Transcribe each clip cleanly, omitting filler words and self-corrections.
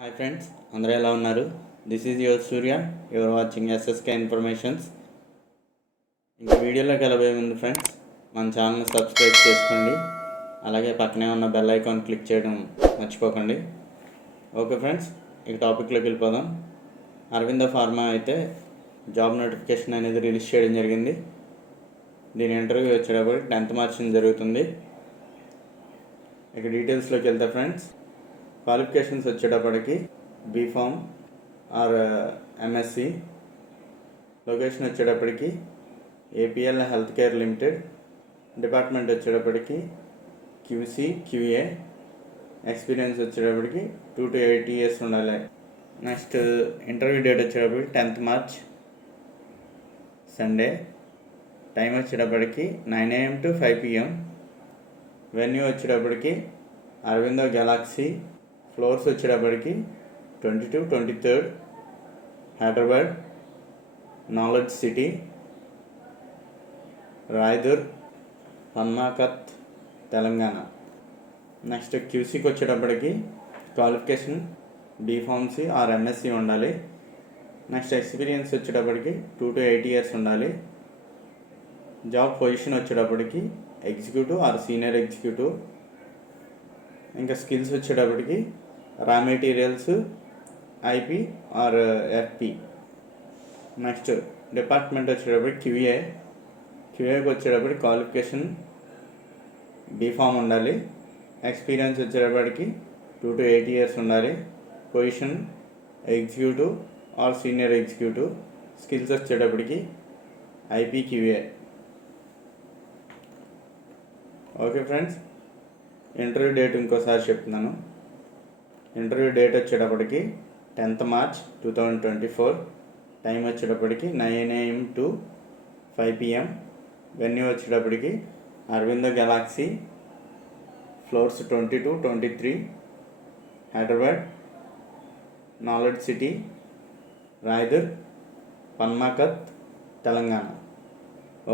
Hi friends, అందరూ ఎలా ఉన్నారు? This is your Surya. Your watching SSK informations. ఇంక వీడియోలోకి వెళ్ళబోయే ముందు ఫ్రెండ్స్, మన ఛానల్ని సబ్స్క్రైబ్ చేసుకోండి. అలాగే పక్కనే ఉన్న బెల్ ఐకాన్ క్లిక్ చేయడం మర్చిపోకండి. ఓకే ఫ్రెండ్స్, ఇక టాపిక్లోకి వెళ్ళిపోదాం. అరవింద ఫార్మా అయితే జాబ్ నోటిఫికేషన్ అనేది రిలీజ్ చేయడం జరిగింది. దీని ఇంటర్వ్యూ వచ్చేటప్పుడు 10th మార్చ్ జరుగుతుంది. ఇక డీటెయిల్స్లోకి వెళ్తే ఫ్రెండ్స్, క్వాలిఫికేషన్స్ వచ్చేటప్పటికి బీఫామ్ ఆర్ ఎంఎస్సి. లొకేషన్ వచ్చేటప్పటికి APL health care limited. Department వచ్చేటప్పటికి క్యూసీ క్యూఏ. ఎక్స్పీరియన్స్ వచ్చేటప్పటికి 2 to 8 years ఉండాలి. నెక్స్ట్ ఇంటర్వ్యూ డేట్ వచ్చేటప్పటికి 10th మార్చ్ సండే. టైం వచ్చేటప్పటికి 9 AM to 5 PM. వెన్యూ వచ్చేటప్పటికి అరవిందో గెలాక్సీ. ఫ్లోర్స్ వచ్చేటప్పటికి 22, 23 హైదరాబాద్, నాలెడ్జ్ సిటీ, రాయదుర్, హన్మాకత్, తెలంగాణ. నెక్స్ట్ క్యూసీకి వచ్చేటప్పటికి క్వాలిఫికేషన్ బీఫార్మసీ ఆర్ ఎంఎస్సి ఉండాలి. నెక్స్ట్ ఎక్స్పీరియన్స్ వచ్చేటప్పటికి 2 to 8 years ఉండాలి. జాబ్ పొజిషన్ వచ్చేటప్పటికి ఎగ్జిక్యూటివ్ ఆర్ సీనియర్ ఎగ్జిక్యూటివ్. ఇంకా స్కిల్స్ వచ్చేటప్పటికి raw materials, IP or FP. Next department వచ్చేటప్పటికి క్యూఏకి వచ్చేటప్పటికి క్వాలిఫికేషన్ బీఫామ్ ఉండాలి. ఎక్స్పీరియన్స్ వచ్చేటప్పటికి 2 to 8 years ఉండాలి. Position executive or senior executive. Skills వచ్చేటప్పటికి IP QA. Okay friends, interview date ఇంకోసారి చెప్తున్నాను. ఇంటర్వ్యూ డేట్ వచ్చేటప్పటికి 10th మార్చ్ 2024. టైం వచ్చేటప్పటికి 9 AM to 5 PM. వెన్యూ వచ్చేటప్పటికి Aurobindo galaxy. Floors 22, 23 Hyderabad, knowledge city, Raidurg, హన్మాకత్, తెలంగాణ.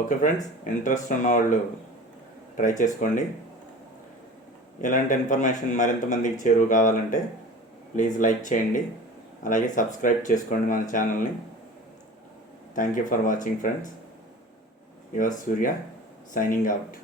ఓకే ఫ్రెండ్స్, ఇంట్రెస్ట్ ఉన్న వాళ్ళు ట్రై చేసుకోండి. ఇలాంటి ఇన్ఫర్మేషన్ మరింత మందికి చేరువ కావాలంటే ప్లీజ్ లైక్ చేయండి. అలాగే సబ్స్క్రైబ్ చేసుకోండి మన ఛానల్ని. Thank you for watching friends. Your Surya signing out.